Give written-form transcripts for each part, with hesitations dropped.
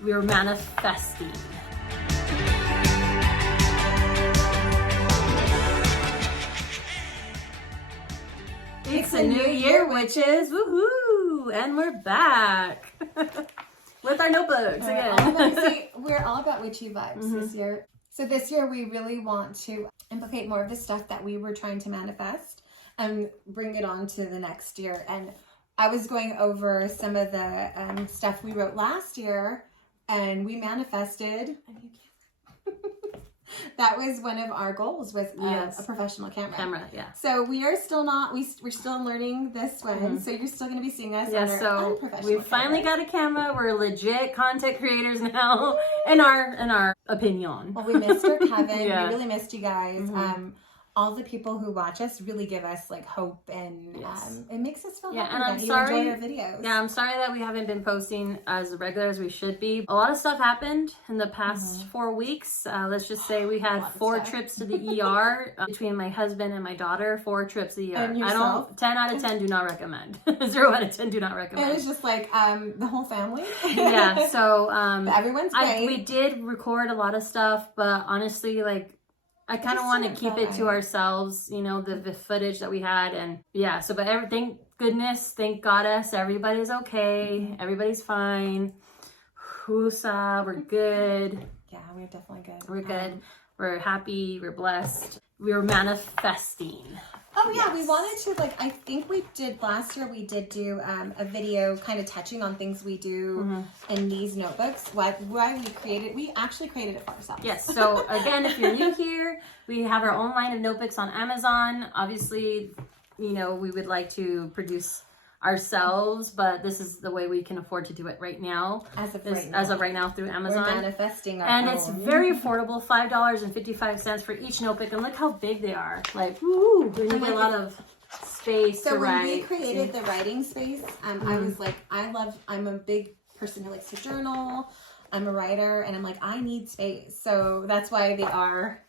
we're manifesting. It's a new year, witches. Woohoo! And we're back with our notebooks again. We're all about witchy vibes this year. So this year we really want to implicate more of the stuff that we were trying to manifest and bring it on to the next year. And I was going over some of the stuff we wrote last year, and we manifested. That was one of our goals, was a professional camera. Yeah. So we are still not, we're still learning this one. So you're still going to be seeing us on our unprofessional we finally got a camera. We're legit content creators now, in our opinion. Well, we missed our Kevin. We really missed you guys. All the people who watch us really give us like hope, and it makes us feel happy that you enjoy our videos. Yeah, I'm sorry that we haven't been posting as regular as we should be. A lot of stuff happened in the past 4 weeks. Let's just say we had 4 trips to the ER between my husband and my daughter. 4 trips to the ER. And yourself? 10 out of 10 do not recommend. 0 out of 10 do not recommend. It was just like the whole family. Yeah, so everyone's great. We did record a lot of stuff, but honestly, like, I kind of want to keep it to ourselves, you know, the footage that we had. And yeah, so, but thank goodness, thank goddess, everybody's okay. Everybody's fine. Husa, we're good. Yeah, we're definitely good. We're good. We're happy. We're blessed. We're manifesting. Oh yeah, we wanted to, like, I think we did last year, we did do a video kind of touching on things we do in these notebooks. Why we actually created it for ourselves. Yes, so again, if you're new here, we have our own line of notebooks on Amazon. Obviously, you know, we would like to produce ourselves, but this is the way we can afford to do it right now. As of right now through Amazon. We're manifesting our and own. It's very affordable, $5.55 for each notebook, and look how big they are. Like, woo! You get a lot of space to write. So when we created the writing space, I was like, I'm a big person who likes to journal. I'm a writer, and I'm like, I need space. So that's why they are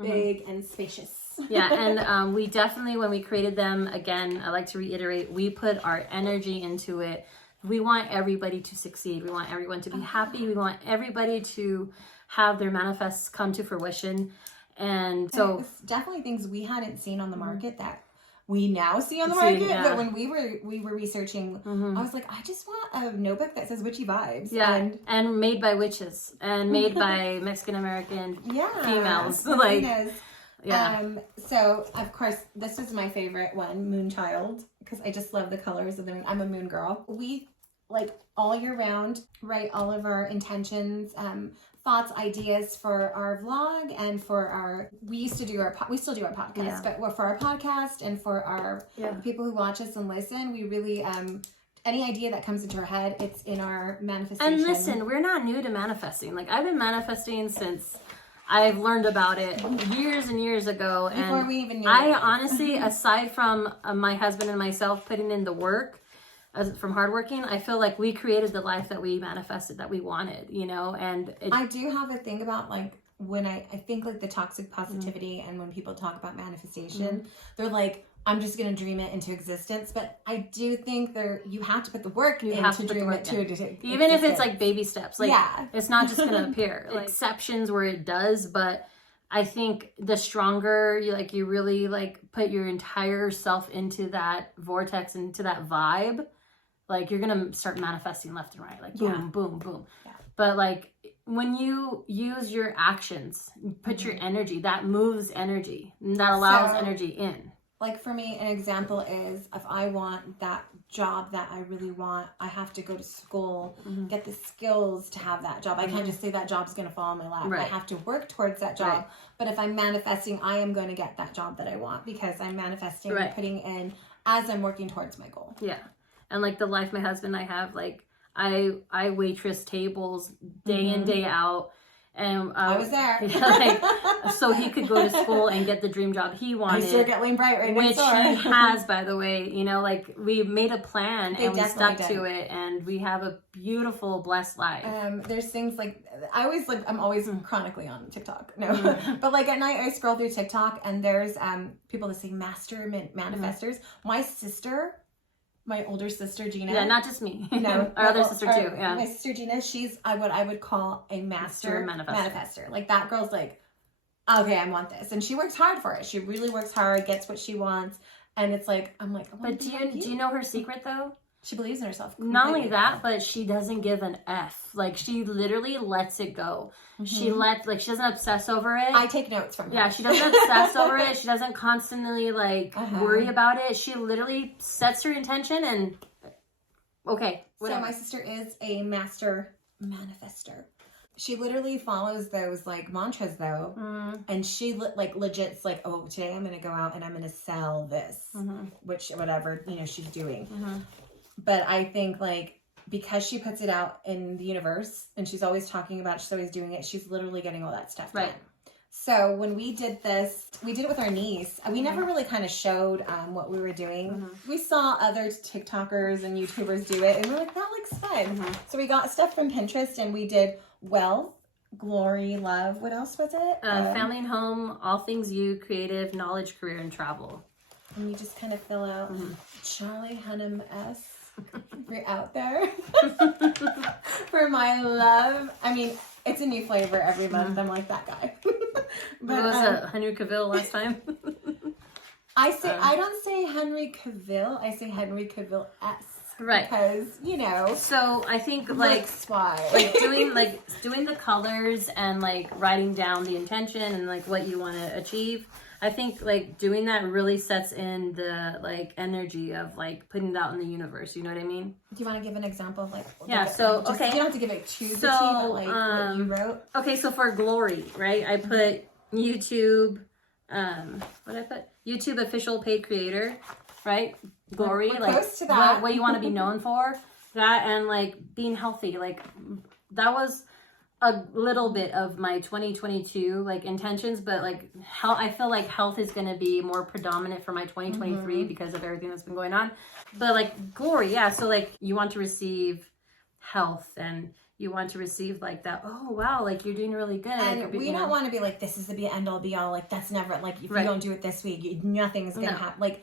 big and spacious. Yeah, and we definitely, when we created them, again, I like to reiterate, we put our energy into it. We want everybody to succeed. We want everyone to be happy. We want everybody to have their manifests come to fruition. And so it's definitely things we hadn't seen on the market that we now see on the market. But when we were researching, I was like, I just want a notebook that says witchy vibes. Yeah, and made by witches and made by Mexican American females. Like, yeah. So of course, this is my favorite one, Moonchild, because I just love the colors of the moon. I'm a moon girl. We, like, all year round, write all of our intentions, thoughts, ideas for our vlog, and for our, we still do our podcast, but for our podcast and for our people who watch us and listen, we really, any idea that comes into our head, it's in our manifestation. And listen, we're not new to manifesting. Like, I've been manifesting since I've learned about it years and years ago. Before we even knew I honestly, aside from my husband and myself putting in the work, from hardworking, I feel like we created the life that we manifested, that we wanted, you know. And I do have a thing about, like, when I think, like, the toxic positivity and when people talk about manifestation, they're like, I'm just going to dream it into existence. But I do think you have to put the work in to dream it to existence. Even if it's like baby steps. Like, it's not just going to appear. Like, exceptions where it does, but I think the stronger you really like put your entire self into that vortex, into that vibe, like, you're going to start manifesting left and right. Like, boom, boom, boom. Yeah. But like, when you use your actions, put your energy, that moves energy, and that allows energy in. Like, for me, an example is, if I want that job that I really want, I have to go to school, get the skills to have that job. I can't just say that job's going to fall in my lap. I have to work towards that job. Right. But if I'm manifesting, I am going to get that job that I want, because I'm manifesting and putting in as I'm working towards my goal. Yeah. And like the life my husband and I have, like, I waitress tables day in, day out. And I was there. Like, so he could go to school and get the dream job he wanted. I sure get Lane Bright right which next he has, by the way. You know, like, we made a plan and we stuck to it, and we have a beautiful, blessed life. There's things like, I'm always chronically on TikTok. No, but like at night I scroll through TikTok, and there's people that say master manifestors. My sister my older sister Gina. Yeah, not just me. No, our other sister too. Yeah, my sister Gina. She's what I would call a master manifester. Like that girl's like, okay, I want this, and she works hard for it. She really works hard, gets what she wants, and it's like I'm like. But do you know her secret though? She believes in herself. Not only that, but she doesn't give an F. Like she literally lets it go. Mm-hmm. She doesn't obsess over it. I take notes from her. Yeah, she doesn't obsess over it. She doesn't constantly worry about it. She literally sets her intention and okay. Whatever. So my sister is a master manifester. She literally follows those like mantras though, and she legit's like, oh, today I'm gonna go out and I'm gonna sell this, which whatever she's doing. But I think like because she puts it out in the universe and she's always talking about it, she's always doing it, she's literally getting all that stuff done. So when we did this, we did it with our niece. We never really kind of showed what we were doing. We saw other TikTokers and YouTubers do it and we were like, that looks fun. So we got stuff from Pinterest and we did wealth, glory, love. What else was it? Family and home, all things you, creative, knowledge, career, and travel. And we just kind of fill out Charlie Hunnam S. We're out there for my love. I mean, it's a new flavor every month. I'm like that guy. But what was it? Henry Cavill last time? I don't say Henry Cavill. I say Henry Cavill S. Right. Because So I think doing the colors and writing down the intention and what you want to achieve. I think doing that really sets in the energy of putting it out in the universe. You know what I mean? Do you want to give an example of Yeah. So okay. You don't have to give it to the T, but what you wrote. Okay. So for glory, right? I put YouTube. What did I put? YouTube official paid creator, right? Glory, We're close to that. What you want to be known for. That and being healthy. That was a little bit of my 2022 intentions, but I feel like health is going to be more predominant for my 2023 because of everything that's been going on. But glory, yeah. So you want to receive health and you want to receive that, oh wow, you're doing really good. And we don't want to be this is the be end all be all. That's never if you don't do it this week, nothing's gonna happen.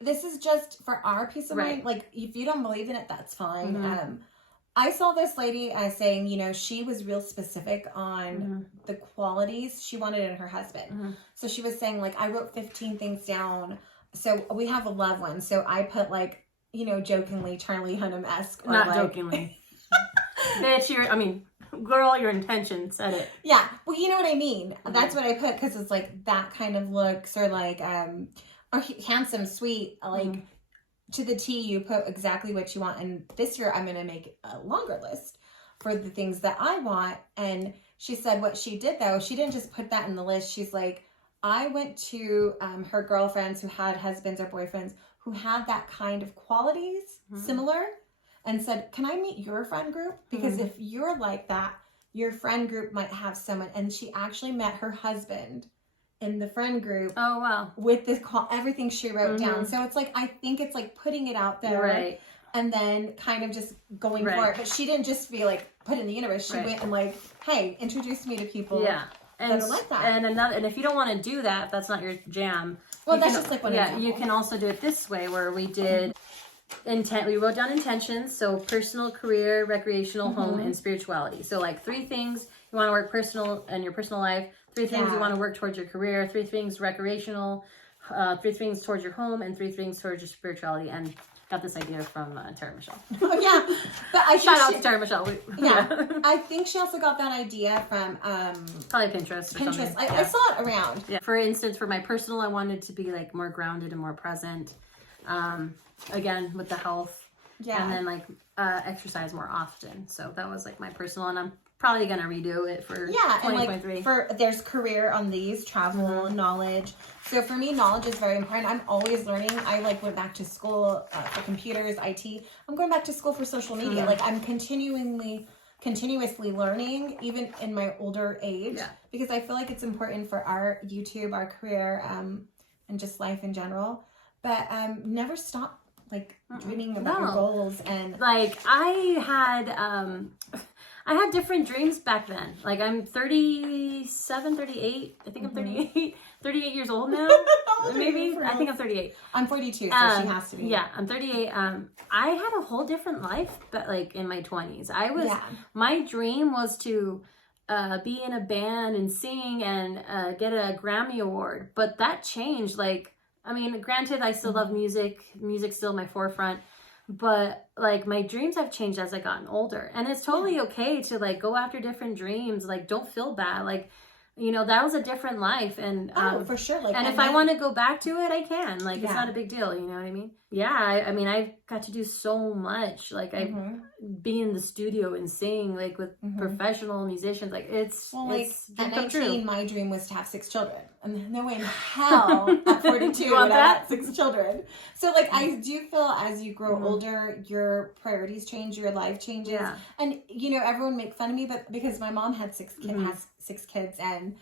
This is just for our peace of mind. If you don't believe in it, that's fine. I saw this lady saying, she was real specific on the qualities she wanted in her husband. So she was saying, I wrote 15 things down. So we have a loved one. So I put jokingly Charlie Hunnam-esque. Not jokingly. Bitch, girl, your intention said it. Yeah. Well, you know what I mean? That's what I put because it's that kind of looks or or handsome, sweet, to the T, you put exactly what you want. And this year I'm going to make a longer list for the things that I want. And she said what she did though, she didn't just put that in the list. She's like, I went to her girlfriends who had husbands or boyfriends who had that kind of qualities similar and said, can I meet your friend group? Because if you're like that, your friend group might have someone. And she actually met her husband in the friend group. Oh wow. With this everything she wrote down. So it's I think it's putting it out there. Right. And then kind of just going for it. But she didn't just be put in the universe. She went and hey, introduce me to people. Yeah. And that are like that. And if you don't want to do that, if that's not your jam. Well, that's just one example. You can also do it this way where we did we wrote down intentions. So personal, career, recreational, home, and spirituality. So 3 things you want to work personal in your personal life. 3 things you want to work towards your career, 3 things recreational, 3 things towards your home, and 3 things towards your spirituality. And got this idea from Tara Michelle. Oh yeah, but I shout out to Tara Michelle. I think she also got that idea from probably Pinterest. Pinterest. I saw it around. Yeah. For instance, for my personal, I wanted to be more grounded and more present. Again with the health. Yeah. And then exercise more often. So that was my personal, and I'm probably gonna redo it for 2023. And there's career on these, travel, knowledge. So for me, knowledge is very important. I'm always learning. I went back to school for computers, IT. I'm going back to school for social media. I'm continuously learning, even in my older age, because I feel it's important for our YouTube, our career, and just life in general. But never stop dreaming about your goals. And I had different dreams back then. Like I'm 37, 38. I think I'm 38 years old now. Maybe. I think I'm 38. I'm 42, so she has to be. Yeah, I'm 38. I had a whole different life, but like in my 20s. My dream was to be in a band and sing and get a Grammy Award. But that changed. Like, I mean, granted, I still love music. Music's still my forefront. But like my dreams have changed as I gotten older. And it's totally okay to like go after different dreams. Like, don't feel bad. Like, you know, that was a different life. And for sure. Like, and if I want to go back to it, I can. Like, it's not a big deal. You know what I mean? Yeah. I mean, I've got to do so much. Like, I be in the studio and sing like with professional musicians. Like, it's at 19, my dream was to have 6 children, and no way in hell at 42 would I have 6 children. So like, I do feel as you grow older, your priorities change, your life changes, and you know, everyone make fun of me, but because my mom had 6 kids, has 6 kids, and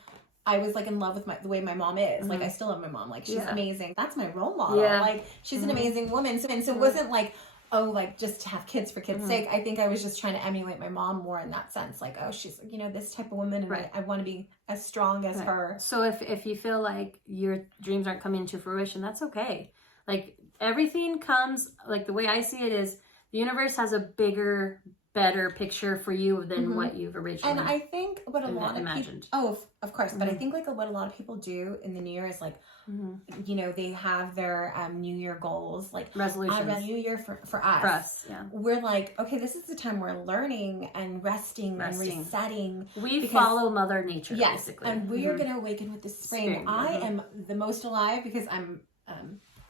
I was like in love with the way my mom is. Like, I still love my mom. Like, she's amazing. That's my role model. Like, she's an amazing woman. So it wasn't like, oh, like just to have kids for kids' sake. I think I was just trying to emulate my mom more in that sense. Like, oh, she's, you know, this type of woman, and I want to be as strong as her. So if you feel like your dreams aren't coming to fruition, that's okay. Like, everything comes, like the way I see it is the universe has a bigger, better picture for you than what you've originally And I think what a lot of imagined. People, of course, but I think like what a lot of people do in the new year is like, you know, they have their New Year goals, like resolutions. New Year for us. We're like, okay, this is the time we're learning and resting. And resetting. We follow Mother Nature, basically. And we are going to awaken with the spring. I am the most alive because I'm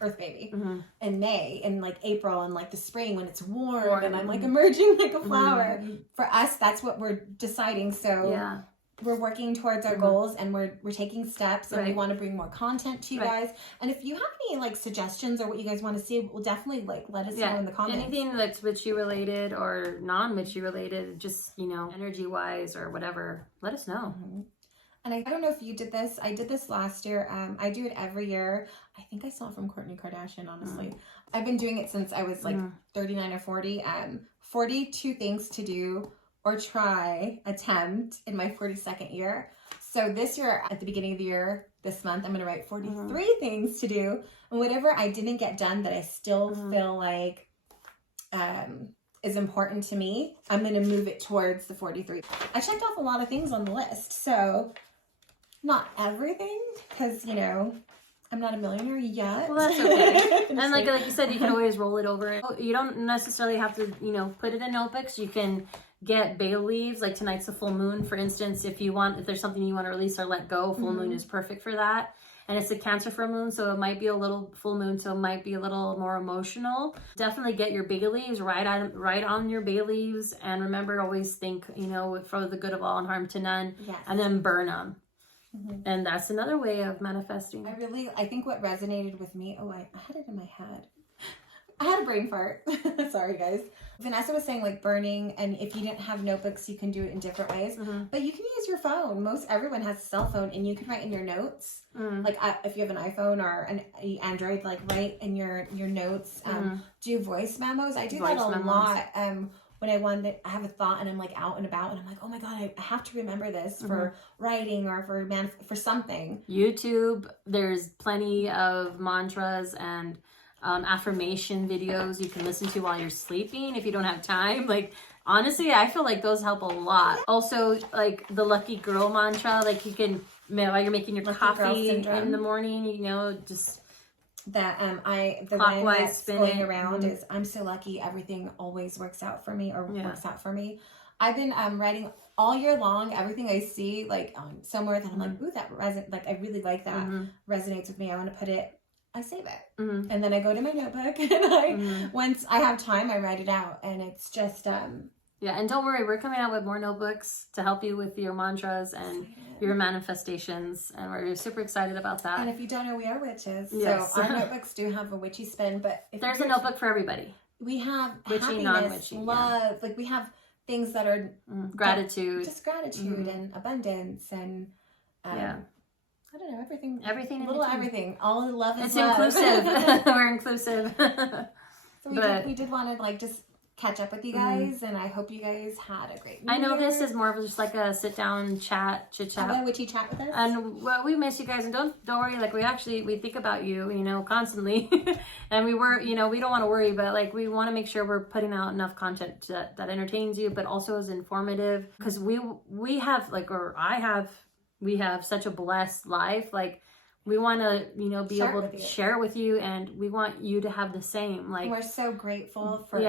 Earth baby in May and like April and like the spring when it's warm and I'm like emerging like a flower. For us, that's what we're deciding. So we're working towards our goals, and we're taking steps, and we want to bring more content to you guys. And if you have any like suggestions or what you guys want to see, we'll definitely like let us know in the comments. Anything that's witchy related or non-witchy related, just, you know, energy wise or whatever, let us know. And I don't know if you did this. I did this last year. I do it every year. I think I saw it from Kourtney Kardashian, honestly. I've been doing it since I was like 39 or 40. 42 things to do or attempt in my 42nd year. So this year, at the beginning of the year, this month, I'm going to write 43 things to do. And whatever I didn't get done that I still feel like is important to me, I'm going to move it towards the 43. I checked off a lot of things on the list. So not everything, because, you know, I'm not a millionaire yet. Well, that's okay. And like you said, you can always roll it over. You don't necessarily have to, you know, put it in notebooks. You can get bay leaves. Like tonight's a full moon, for instance. If there's something you want to release or let go, full moon is perfect for that. And it's a Cancer full moon, so it might be a little full moon, so it might be a little more emotional. Definitely get your bay leaves, write on your bay leaves, and remember, always think, you know, for the good of all and harm to none, and then burn them. And that's another way of manifesting. I think what resonated with me, I had it in my head. I had a brain fart. Sorry, guys. Vanessa was saying like burning, and if you didn't have notebooks, you can do it in different ways. But you can use your phone. Everyone has a cell phone, and you can write in your notes. Like if you have an iPhone or an Android, like write in your notes. Do voice memos. I do that a lot. When I have a thought and I'm like out and about and I'm like, oh my God, I have to remember this for writing or for something. YouTube, there's plenty of mantras and affirmation videos you can listen to while you're sleeping if you don't have time. Like, honestly, I feel like those help a lot. Also, like the lucky girl mantra, like you can, while you're making your coffee in the morning, you know, just that the line that's going around is, I'm so lucky, everything always works out for me or works out for me. I've been writing all year long, everything I see like somewhere that I'm like, ooh, that I really like that, resonates with me, I want to put it, I save it. And then I go to my notebook and once I have time, I write it out, and it's just yeah, and don't worry, we're coming out with more notebooks to help you with your mantras and your manifestations, and we're super excited about that. And if you don't know, we are witches. Yes. So our notebooks do have a witchy spin, but there's a notebook for everybody. We have witchy, happiness, non-witchy, love, like we have things that are gratitude, just gratitude and abundance and I don't know, everything, little everything, all the love is love. Inclusive. We're inclusive. So we did want to like just catch up with you guys, and I hope you guys had a great New I know Year. this is more of just like a sit down chit chat. Have a witchy chat with us. And well, we miss you guys, and don't worry. Like we think about you, constantly, and we don't want to worry, but like we want to make sure we're putting out enough content that entertains you, but also is informative. Because we have such a blessed life. Like we want to be able to share it with you, and we want you to have the same. Like we're so grateful for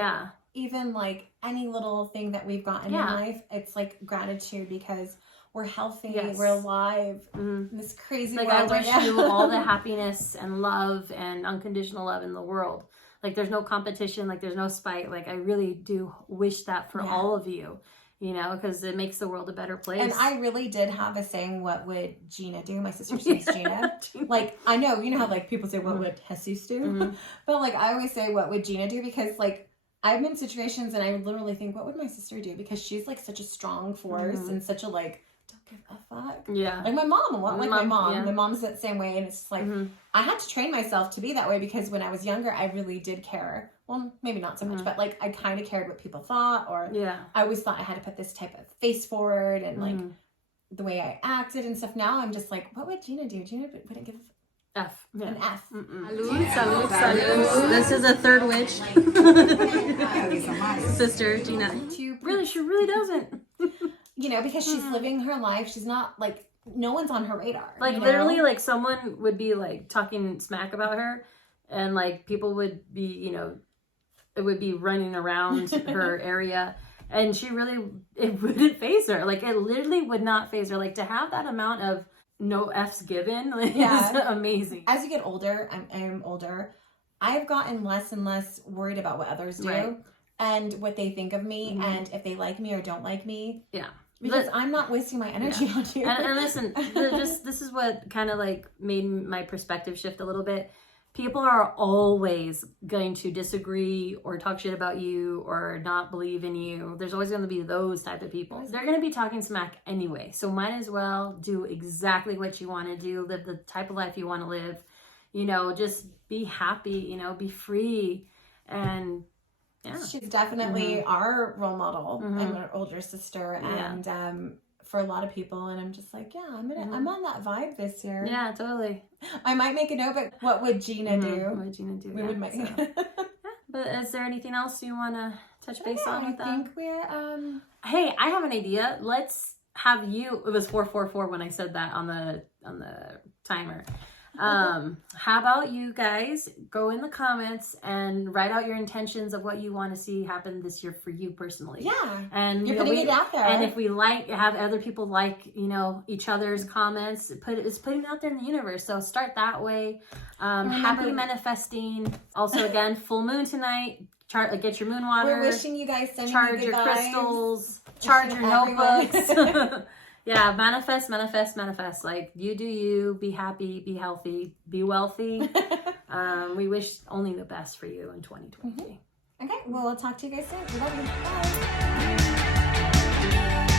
even like any little thing that we've gotten in life. It's like gratitude because we're healthy, we're alive in this crazy world. I wish you all the happiness and love and unconditional love in the world. Like there's no competition, like there's no spite. Like I really do wish that for all of you, because it makes the world a better place. And I really did have a saying, what would Gina do? My sister's name's Gina. Like, I know, how like people say, what would Jesus do? But like, I always say, what would Gina do? Because like, I've been in situations and I would literally think, what would my sister do? Because she's like such a strong force and such a like, don't give a fuck. Yeah. Like my mom, my mom. Yeah. My mom's that same way. And it's just like, I had to train myself to be that way because when I was younger, I really did care. Well, maybe not so much, but like I kind of cared what people thought, or I always thought I had to put this type of face forward and like the way I acted and stuff. Now I'm just like, what would Gina do? Gina wouldn't give F. Yeah. An F. Salud. This is a third witch. Sister Gina. She really doesn't. Because she's living her life. She's not like, no one's on her radar. Like literally, like someone would be like talking smack about her, and like people would be, it would be running around her area, and it wouldn't faze her. Like it literally would not faze her. Like to have that amount of no F's given is amazing. As you get older, I'm older, I've gotten less and less worried about what others do and what they think of me and if they like me or don't like me. Yeah. Because I'm not wasting my energy on you. And listen, this is what kind of like made my perspective shift a little bit. People are always going to disagree or talk shit about you or not believe in you. There's always going to be those type of people. They're going to be talking smack anyway. So might as well do exactly what you want to do. Live the type of life you want to live. Just be happy, be free. And she's definitely our role model and our older sister. And for a lot of people, and I'm just like, I'm on that vibe this year. Yeah, totally. I might make a note, but what would Gina do? What would Gina do? We would make But is there anything else you want to touch base on with them? I think we're Hey, I have an idea. Let's have you. It was 444 when I said that on the timer. How about you guys go in the comments and write out your intentions of what you want to see happen this year for you personally. Yeah. And you're putting it out there. And if we have other people like, each other's comments, it's putting it out there in the universe. So start that way. Happy manifesting. Also again, full moon tonight. Get your moon water. We're wishing you guys sending charge you your vibes. Crystals. Charge your notebooks. Yeah, manifest. Like, you do you, be happy, be healthy, be wealthy. We wish only the best for you in 2020. Okay, well, we'll talk to you guys soon. We love you. Bye.